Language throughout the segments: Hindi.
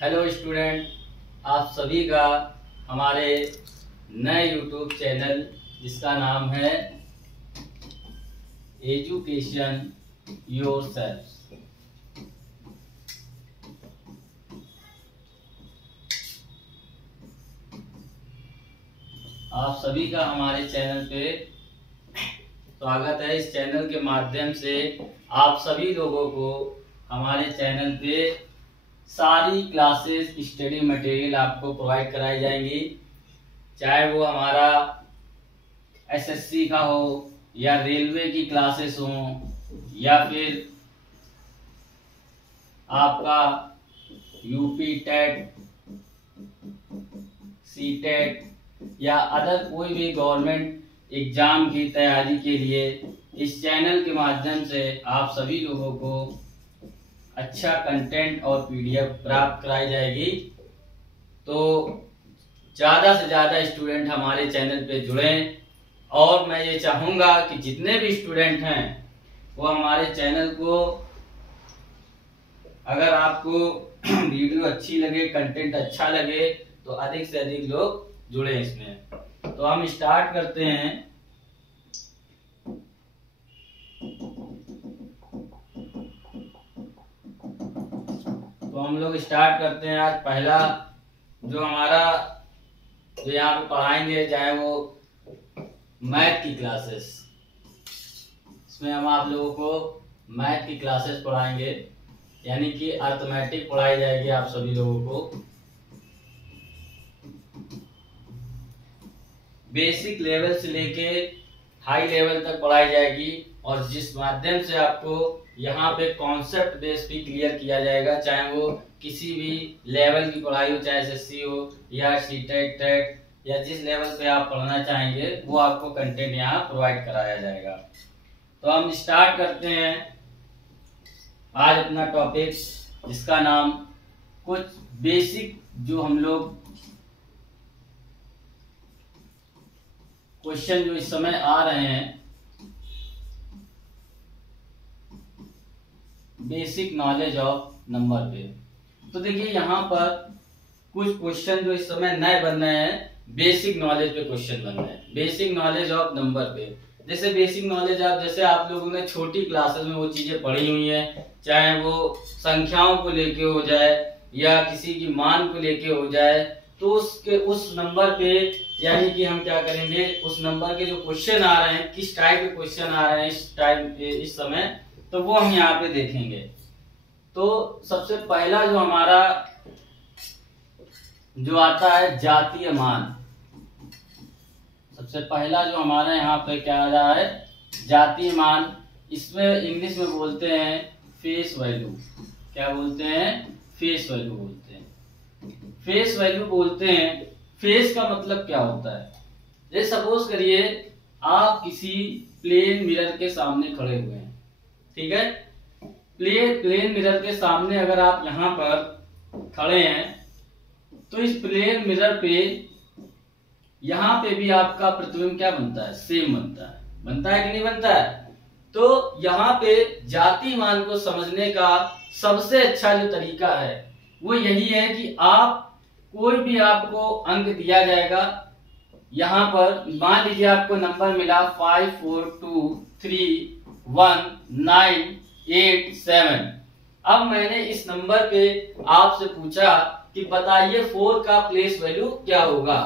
हेलो स्टूडेंट, आप सभी का हमारे नए यूट्यूब चैनल जिसका नाम है एजुकेशन योरसेल्फ। आप सभी का हमारे चैनल पे स्वागत है। इस चैनल के माध्यम से आप सभी लोगों को हमारे चैनल पे सारी क्लासेस स्टडी मटेरियल आपको प्रोवाइड कराई जाएंगी, चाहे वो हमारा एसएससी का हो या रेलवे की क्लासेस हो या फिर आपका यूपी टेट, सीटेट या अदर कोई भी गवर्नमेंट एग्जाम की तैयारी के लिए इस चैनल के माध्यम से आप सभी लोगों को अच्छा कंटेंट और पीडीएफ प्राप्त कराई जाएगी। तो ज़्यादा से ज़्यादा स्टूडेंट हमारे चैनल पे जुड़ें और मैं ये चाहूँगा कि जितने भी स्टूडेंट हैं वो हमारे चैनल को, अगर आपको वीडियो अच्छी लगे, कंटेंट अच्छा लगे तो अधिक से अधिक लोग जुड़े इसमें। तो हम स्टार्ट करते हैं। तो हम लोग स्टार्ट करते हैं। आज पहला जो हमारा जो यहाँ पे पढ़ाएंगे, चाहे वो मैथ की क्लासेस, इसमें हम आप लोगों को मैथ की क्लासेस पढ़ाएंगे, यानी कि अर्थमेटिक पढ़ाई जाएगी आप सभी लोगों को। बेसिक लेवल से लेके हाई लेवल तक पढ़ाई जाएगी और जिस माध्यम से आपको यहाँ पे कॉन्सेप्ट बेस भी क्लियर किया जाएगा, चाहे वो किसी भी लेवल की पढ़ाई हो, चाहे एसएससी हो या सीटेट टेट या जिस लेवल पे आप पढ़ना चाहेंगे वो आपको कंटेंट यहाँ प्रोवाइड कराया जाएगा। तो हम स्टार्ट करते हैं आज अपना टॉपिक, जिसका नाम कुछ बेसिक जो हम लोग क्वेश्चन जो इस समय आ रहे हैं, बेसिक नॉलेज ऑफ नंबर पे। तो देखिए यहाँ पर कुछ क्वेश्चन जो इस समय नए बन रहे हैं, बेसिक नॉलेज पे क्वेश्चन बन रहे हैं, बेसिक नॉलेज ऑफ नंबर पे। जैसे बेसिक नॉलेज जैसे आप लोगों ने छोटी क्लासेस में वो चीजें पढ़ी हुई हैं, चाहे वो संख्याओं को लेके हो जाए या किसी की मान को लेके हो जाए, तो उसके उस नंबर पे यानी कि हम क्या करेंगे, उस नंबर के जो क्वेश्चन आ रहे हैं, किस टाइप के क्वेश्चन आ रहे हैं इस टाइम इस समय, तो वो हम यहाँ पे देखेंगे। तो सबसे पहला जो हमारा जो आता है जातीय मान, सबसे पहला जो हमारा यहाँ पे क्या आ रहा है, जातीय मान। इसमें इंग्लिश में बोलते हैं फेस वैल्यू। क्या बोलते हैं? फेस वैल्यू बोलते हैं। फेस वैल्यू बोलते हैं। फेस का मतलब क्या होता है? जैसे सपोज करिए आप किसी प्लेन मिरर के सामने खड़े हुए हैं, ठीक है। प्लेन मिरर के सामने अगर आप यहाँ पर खड़े हैं तो इस प्लेन मिरर पे यहाँ पे भी आपका प्रतिबिंब क्या बनता है? सेम बनता है। बनता है कि नहीं बनता है? तो यहाँ पे जाति मान को समझने का सबसे अच्छा जो तरीका है वो यही है कि आप कोई भी आपको अंक दिया जाएगा, यहाँ पर मान लीजिए आपको नंबर मिला 5 4 2 3 1 9 8 7। अब मैंने इस नंबर पे आपसे पूछा कि बताइए 4 का प्लेस वैल्यू क्या होगा।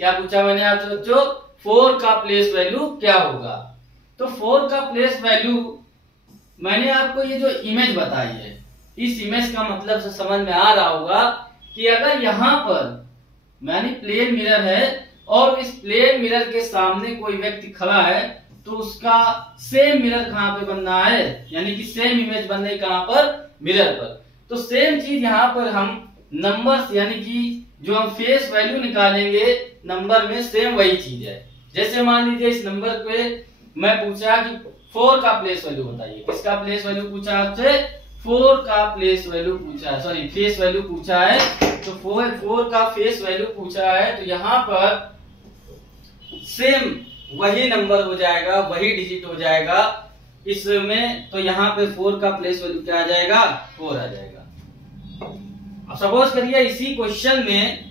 क्या पूछा मैंने आपसे बच्चों? 4 का प्लेस वैल्यू क्या होगा। तो 4 का प्लेस वैल्यू मैंने आपको ये जो इमेज बताई है, इस इमेज का मतलब से समझ में आ रहा होगा कि अगर यहाँ पर मैंने प्लेन मिरर है और इस प्लेन मिरर के सामने कोई व्यक्ति खड़ा है, तो उसका सेम मिरर कहाँ पे बनना है, यानी कि सेम इमेज बन रही कहाँ पर? मिरर पर। तो सेम चीज यहाँ पर हम नंबर्स यानी कि जो हम फेस वैल्यू निकालेंगे नंबर में, सेम वही चीज है। जैसे मान लीजिए इस नंबर पे मैं पूछा कि 4 का प्लेस वैल्यू बताइए। किसका प्लेस वैल्यू पूछा आपसे? 4 का प्लेस वैल्यू पूछा है, सॉरी फेस वैल्यू पूछा है। तो 4 का फेस वैल्यू पूछा है, तो यहाँ पर सेम वही नंबर हो जाएगा, वही डिजिट हो जाएगा इसमें। तो यहाँ पे 4 का प्लेस वैल्यू क्या आ जाएगा? 4 आ जाएगा। अब सपोज करिए इसी क्वेश्चन में,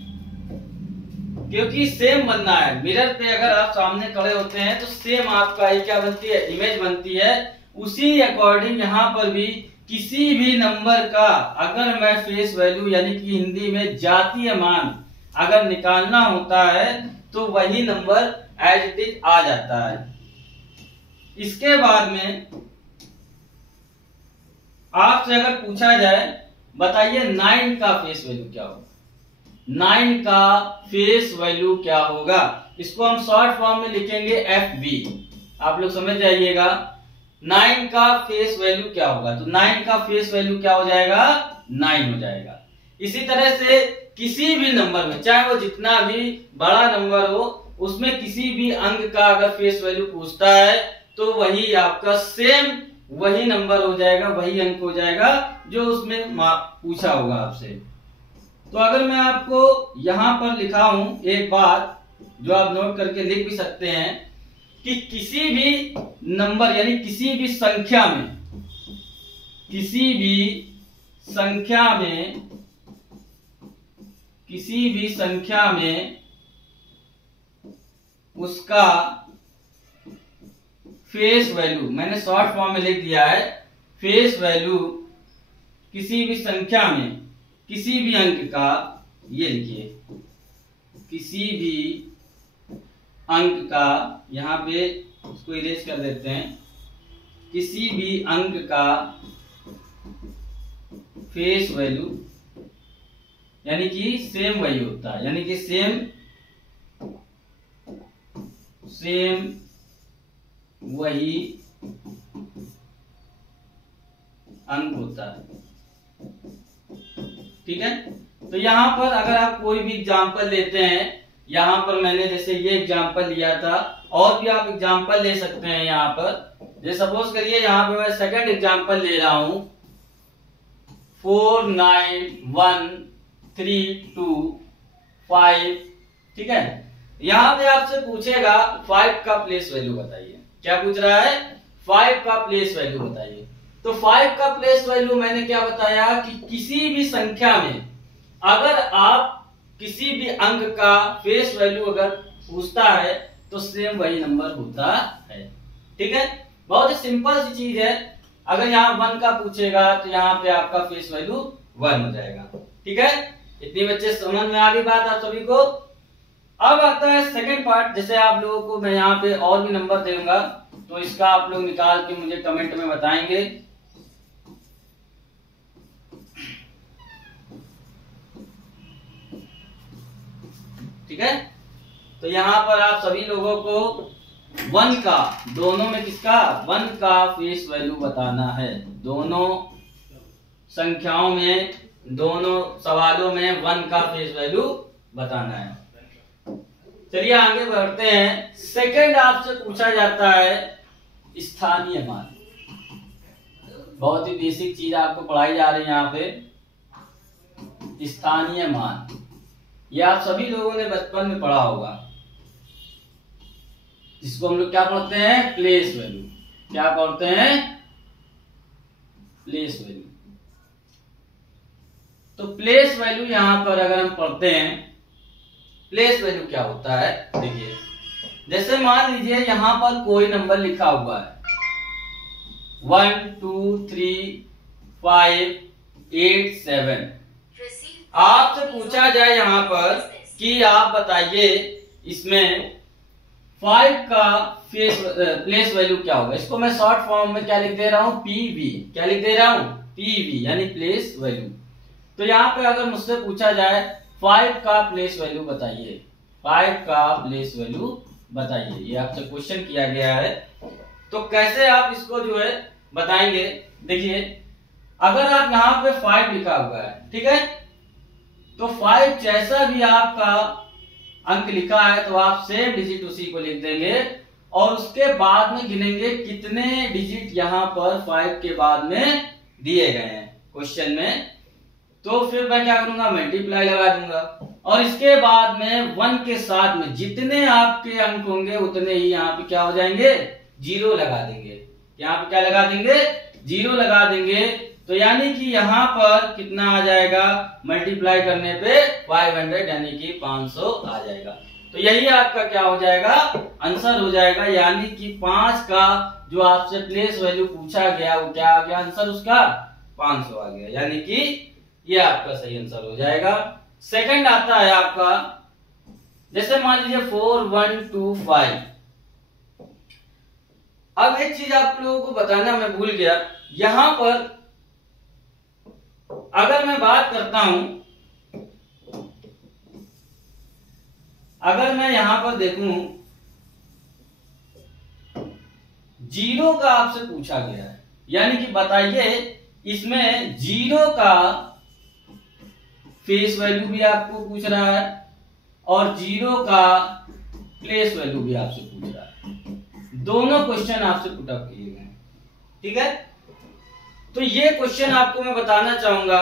क्योंकि सेम बनना है, मिरर पे अगर आप सामने खड़े होते हैं तो सेम आपका ये क्या बनती है, इमेज बनती है। उसी अकॉर्डिंग यहाँ पर भी किसी भी नंबर का अगर मैं फेस वैल्यू यानी कि हिंदी में जातीय मान अगर निकालना होता है तो वही नंबर एज इट इज आ जाता है। इसके बाद में आपसे अगर पूछा जाए बताइए 9 का फेस वैल्यू क्या होगा, 9 का फेस वैल्यू क्या होगा, इसको हम शॉर्ट फॉर्म में लिखेंगे FV। आप लोग समझ जाइएगा 9 का फेस वैल्यू क्या होगा, तो 9 का फेस वैल्यू क्या हो जाएगा, 9 हो जाएगा। इसी तरह से किसी भी नंबर में चाहे वो जितना भी बड़ा नंबर हो उसमें किसी भी अंक का अगर फेस वैल्यू पूछता है तो वही आपका सेम वही नंबर हो जाएगा, वही अंक हो जाएगा जो उसमें पूछा होगा आपसे। तो अगर मैं आपको यहां पर लिखा हूं एक बात जो आप नोट करके लिख भी सकते हैं कि किसी भी नंबर यानी किसी भी संख्या में उसका फेस वैल्यू, मैंने शॉर्ट फॉर्म में लिख दिया है, फेस वैल्यू किसी भी संख्या में किसी भी अंक का, ये लिखिए किसी भी अंक का, यहां पे उसको इरेज कर देते हैं, किसी भी अंक का फेस वैल्यू यानी कि सेम वही होता है, यानी कि सेम वही अंक होता है। ठीक है, तो यहां पर अगर आप कोई भी एग्जांपल लेते हैं, यहां पर मैंने जैसे ये एग्जांपल लिया था, और भी आप एग्जांपल ले सकते हैं। यहां पर जैसे सपोज करिए यहां पे मैं सेकंड एग्जांपल ले रहा हूं 4 9 1 3 2 5। ठीक है, यहां पे आपसे पूछेगा 5 का प्लेस वैल्यू बताइए। क्या पूछ रहा है, 5 का प्लेस वैल्यू बताइए। तो 5 का प्लेस वैल्यू मैंने क्या बताया कि किसी भी संख्या में अगर आप किसी भी अंक का फेस वैल्यू अगर पूछता है तो सेम वही नंबर होता है। ठीक है, बहुत ही सिंपल सी चीज है। अगर यहाँ 1 का पूछेगा तो यहाँ पे आपका फेस वैल्यू 1 हो जाएगा। ठीक है, इतनी बच्चे समझ में आ गई बात आप सभी को। अब आता है सेकंड पार्ट, जैसे आप लोगों को मैं यहाँ पे और भी नंबर दूंगा तो इसका आप लोग निकाल के मुझे कमेंट में बताएंगे। ठीक है, तो यहाँ पर आप सभी लोगों को 1 का, दोनों में किसका, 1 का फेस वैल्यू बताना है। दोनों संख्याओं में, दोनों सवालों में 1 का फेस वैल्यू बताना है। चलिए आगे बढ़ते हैं। सेकंड आपसे पूछा जाता है स्थानीय मान। बहुत ही बेसिक चीज आपको पढ़ाई जा रही है यहाँ पे, स्थानीय मान। ये आप सभी लोगों ने बचपन में पढ़ा होगा, जिसको हम लोग क्या पढ़ते हैं, प्लेस वैल्यू। क्या पढ़ते हैं, प्लेस वैल्यू। तो प्लेस वैल्यू यहां पर अगर हम पढ़ते हैं, प्लेस वैल्यू क्या होता है, देखिए जैसे मान लीजिए यहां पर कोई नंबर लिखा हुआ है 1 2 3 5 8 7। आपसे पूछा जाए यहां पर कि आप बताइए इसमें 5 का प्लेस वैल्यू क्या होगा। इसको मैं शॉर्ट फॉर्म में क्या लिख दे रहा हूं, पीवी। क्या लिख दे रहा हूं, पीवी, यानी प्लेस वैल्यू। तो यहाँ पे अगर मुझसे पूछा जाए 5 का प्लेस वैल्यू बताइए, 5 का प्लेस वैल्यू बताइए, ये आपसे क्वेश्चन किया गया है। तो कैसे आप इसको जो है बताएंगे, देखिए अगर आप यहाँ पे 5 लिखा हुआ है, ठीक है, तो 5 जैसा भी आपका अंक लिखा है तो आप सेम डिजिट उसी को लिख देंगे और उसके बाद में गिनेंगे कितने डिजिट यहाँ पर 5 के बाद में दिए गए हैं क्वेश्चन में। तो फिर मैं क्या करूंगा, मल्टीप्लाई लगा दूंगा और इसके बाद में 1 के साथ में जितने आपके अंक होंगे उतने ही यहाँ पे क्या हो जाएंगे, 0 लगा देंगे। यहाँ पे क्या लगा देंगे, 0 लगा देंगे। तो यानी कि यहाँ पर कितना आ जाएगा, मल्टीप्लाई करने पे 500 यानी कि 500 आ जाएगा। तो यही आपका क्या हो जाएगा, आंसर हो जाएगा। यानी कि 5 का जो आपसे प्लेस वैल्यू पूछा गया वो क्या आ गया, आंसर उसका 500 आ गया। यानी कि ये आपका सही आंसर हो जाएगा। सेकंड आता है आपका, जैसे मान लीजिए 4125। अब एक चीज आप लोगों को बताना मैं भूल गया, यहां पर अगर मैं बात करता हूं, अगर मैं यहां पर देखूं, जीरो का आपसे पूछा गया है, यानी कि बताइए इसमें जीरो का फेस वैल्यू भी आपको पूछ रहा है और जीरो का प्लेस वैल्यू भी आपसे पूछ रहा है। दोनों क्वेश्चन आपसे पुट अप किए गए हैं, ठीक है। तो ये क्वेश्चन आपको मैं बताना चाहूंगा,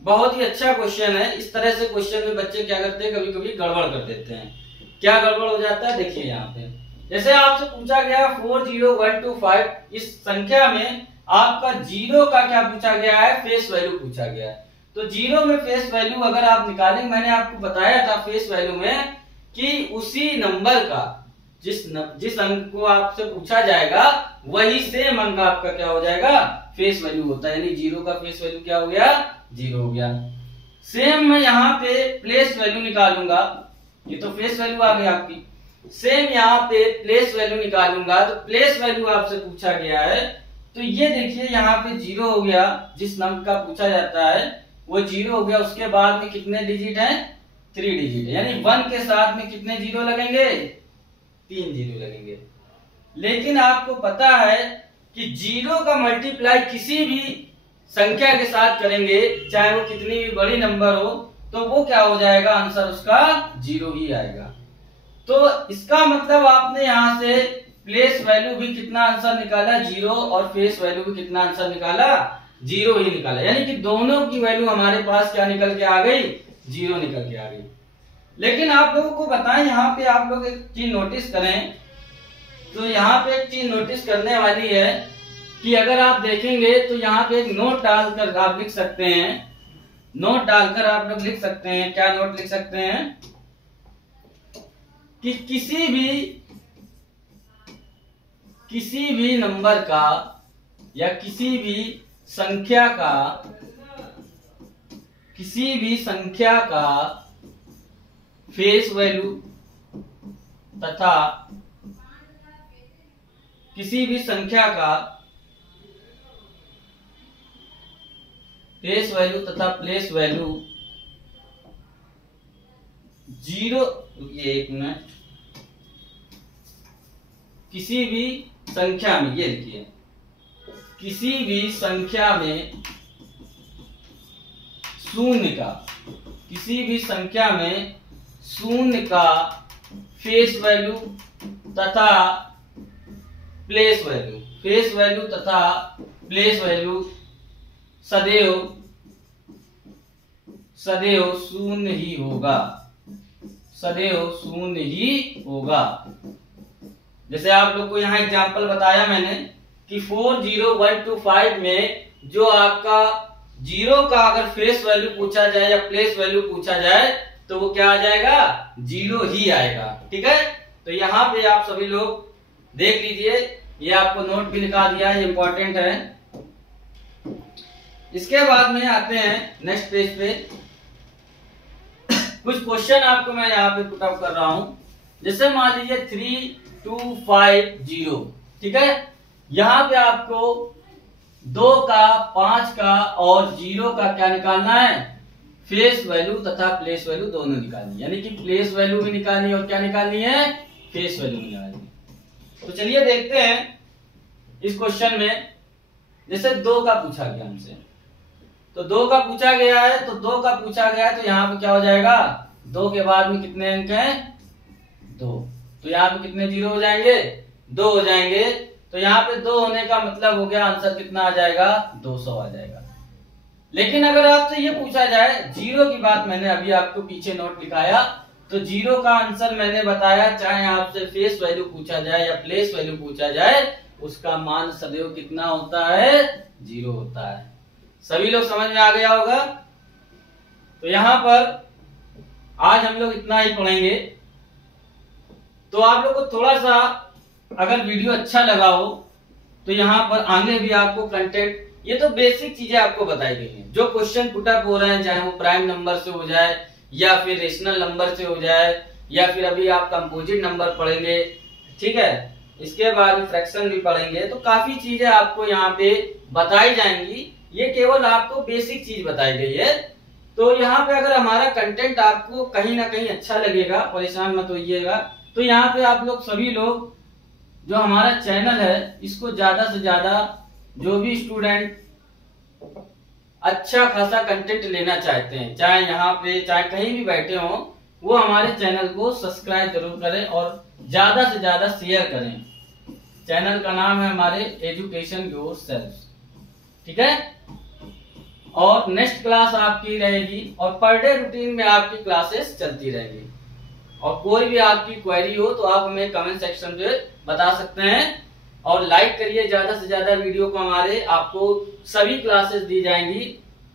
बहुत ही अच्छा क्वेश्चन है। इस तरह से क्वेश्चन में बच्चे क्या करते हैं, कभी कभी गड़बड़ कर देते हैं। क्या गड़बड़ हो जाता है, देखिए यहाँ पे जैसे आपसे पूछा गया 40125, इस संख्या में आपका जीरो का क्या पूछा गया है, फेस वैल्यू पूछा गया है। तो जीरो में फेस वैल्यू अगर आप निकालेंगे, मैंने आपको बताया था फेस वैल्यू में कि उसी नंबर का जिस अंक को आपसे पूछा जाएगा वही सेम अंक आपका क्या हो जाएगा, फेस वैल्यू होता है। यानी जीरो का फेस वैल्यू क्या हो गया, जीरो हो गया। सेम मैं यहाँ पे प्लेस वैल्यू निकालूंगा, ये तो फेस वैल्यू आ गई आपकी। सेम यहाँ पे प्लेस वैल्यू निकालूंगा, तो प्लेस वैल्यू आपसे पूछा गया है, तो ये देखिए यहाँ पे जीरो हो गया, जिस नंबर का पूछा जाता है वो जीरो हो गया। उसके बाद में कितने डिजिट हैं, 3 डिजिट है। यानी 1 के साथ में कितने जीरो लगेंगे, 3 जीरो लगेंगे। लेकिन आपको पता है कि जीरो का मल्टीप्लाई किसी भी संख्या के साथ करेंगे, चाहे वो कितनी भी बड़ी नंबर हो, तो वो क्या हो जाएगा, आंसर उसका जीरो ही आएगा। तो इसका मतलब आपने यहां से प्लेस वैल्यू भी कितना आंसर निकाला, जीरो, और फेस वैल्यू भी कितना आंसर निकाला, जीरो ही निकाला। यानी कि दोनों की वैल्यू हमारे पास क्या निकल के आ गई, जीरो निकल के आ गई। लेकिन आप लोगों को बताएं, यहाँ पे आप लोग एक चीज नोटिस करें, तो यहाँ पे एक चीज नोटिस करने वाली है कि अगर आप देखेंगे तो यहाँ पे एक नोट डालकर आप लिख सकते हैं, नोट डालकर आप लोग लिख सकते हैं। क्या नोट लिख सकते हैं कि किसी भी नंबर का या किसी भी संख्या का फेस वैल्यू तथा किसी भी संख्या का फेस वैल्यू तथा प्लेस वैल्यू जीरो, ये एक मिनट, किसी भी संख्या में, ये लिखिए, किसी भी संख्या में शून्य का फेस वैल्यू तथा प्लेस वैल्यू सदैव शून्य ही होगा। जैसे आप लोग को यहाँ एग्जांपल बताया मैंने कि 40125 में जो आपका जीरो का अगर फेस वैल्यू पूछा जाए या प्लेस वैल्यू पूछा जाए तो वो क्या आ जाएगा, जीरो ही आएगा। ठीक है, तो यहाँ पे आप सभी लोग देख लीजिए, ये आपको नोट भी निकाल दिया है, इंपॉर्टेंट है। इसके बाद में आते हैं नेक्स्ट पेज पे। कुछ क्वेश्चन आपको मैं यहाँ पे पुट अप कर रहा हूं। जैसे मान लीजिए 3250, ठीक है, यहाँ पे आपको 2 का, 5 का और 0 का क्या निकालना है, फेस वैल्यू तथा प्लेस वैल्यू दोनों निकालनी है। यानी कि प्लेस वैल्यू भी निकालनी है और क्या निकालनी है, फेस वैल्यू निकालनी है। तो चलिए देखते हैं इस क्वेश्चन में। जैसे 2 का पूछा गया हमसे, तो 2 का पूछा गया है, तो 2 का पूछा गया है, तो यहाँ पे क्या हो जाएगा, 2 के बाद में कितने अंक हैं, 2, तो यहाँ पे कितने जीरो हो जाएंगे, 2 हो जाएंगे। तो यहाँ पे 2 होने का मतलब हो गया आंसर कितना आ जाएगा, 200 आ जाएगा। लेकिन अगर आपसे ये पूछा जाए, 0 की बात मैंने अभी आपको पीछे नोट लिखाया, तो 0 का आंसर मैंने बताया, चाहे आपसे फेस वैल्यू पूछा जाए या प्लेस वैल्यू पूछा जाए, उसका मान सदैव कितना होता है, 0 होता है। सभी लोग समझ में आ गया होगा। तो यहाँ पर आज हम लोग इतना ही पढ़ेंगे। तो आप लोग को थोड़ा सा अगर वीडियो अच्छा लगा हो तो यहाँ पर आगे भी आपको कंटेंट, ये तो बेसिक चीजें आपको बताई गई हैं। जो क्वेश्चन पुटअप हो रहे हैं, चाहे वो प्राइम नंबर से हो जाए या फिर रेशनल नंबर से हो जाए या फिर अभी आप कंपोजिट नंबर पढ़ेंगे, ठीक है, इसके बाद फ्रैक्शन भी पढ़ेंगे, तो काफी चीजें आपको यहाँ पे बताई जाएंगी। ये केवल आपको बेसिक चीज बताई गई है। तो यहाँ पे अगर हमारा कंटेंट आपको कहीं ना कहीं अच्छा लगेगा, परेशान मत होइएगा। तो यहाँ पे आप लोग सभी लोग जो हमारा चैनल है इसको ज्यादा से ज्यादा, जो भी स्टूडेंट अच्छा खासा कंटेंट लेना चाहते हैं, चाहे यहाँ पे चाहे कहीं भी बैठे हो, वो हमारे चैनल को सब्सक्राइब जरूर करें और ज्यादा से ज्यादा शेयर करें। चैनल का नाम है हमारे एजुकेशन योरसेल्फ, ठीक है। और नेक्स्ट क्लास आपकी रहेगी और पर डे रूटीन में आपकी क्लासेस चलती रहेगी। और कोई भी आपकी क्वेरी हो तो आप हमें कमेंट सेक्शन पे बता सकते हैं। और लाइक करिए ज्यादा से ज्यादा वीडियो को, हमारे आपको सभी क्लासेस दी जाएंगी,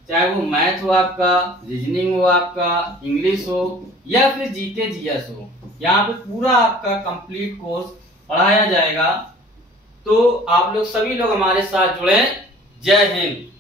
चाहे वो मैथ हो आपका, रीजनिंग हो आपका, इंग्लिश हो या फिर जीके जीएस हो। यहाँ पे पूरा आपका कंप्लीट कोर्स पढ़ाया जाएगा। तो आप लोग सभी लोग हमारे साथ जुड़े। जय हिंद।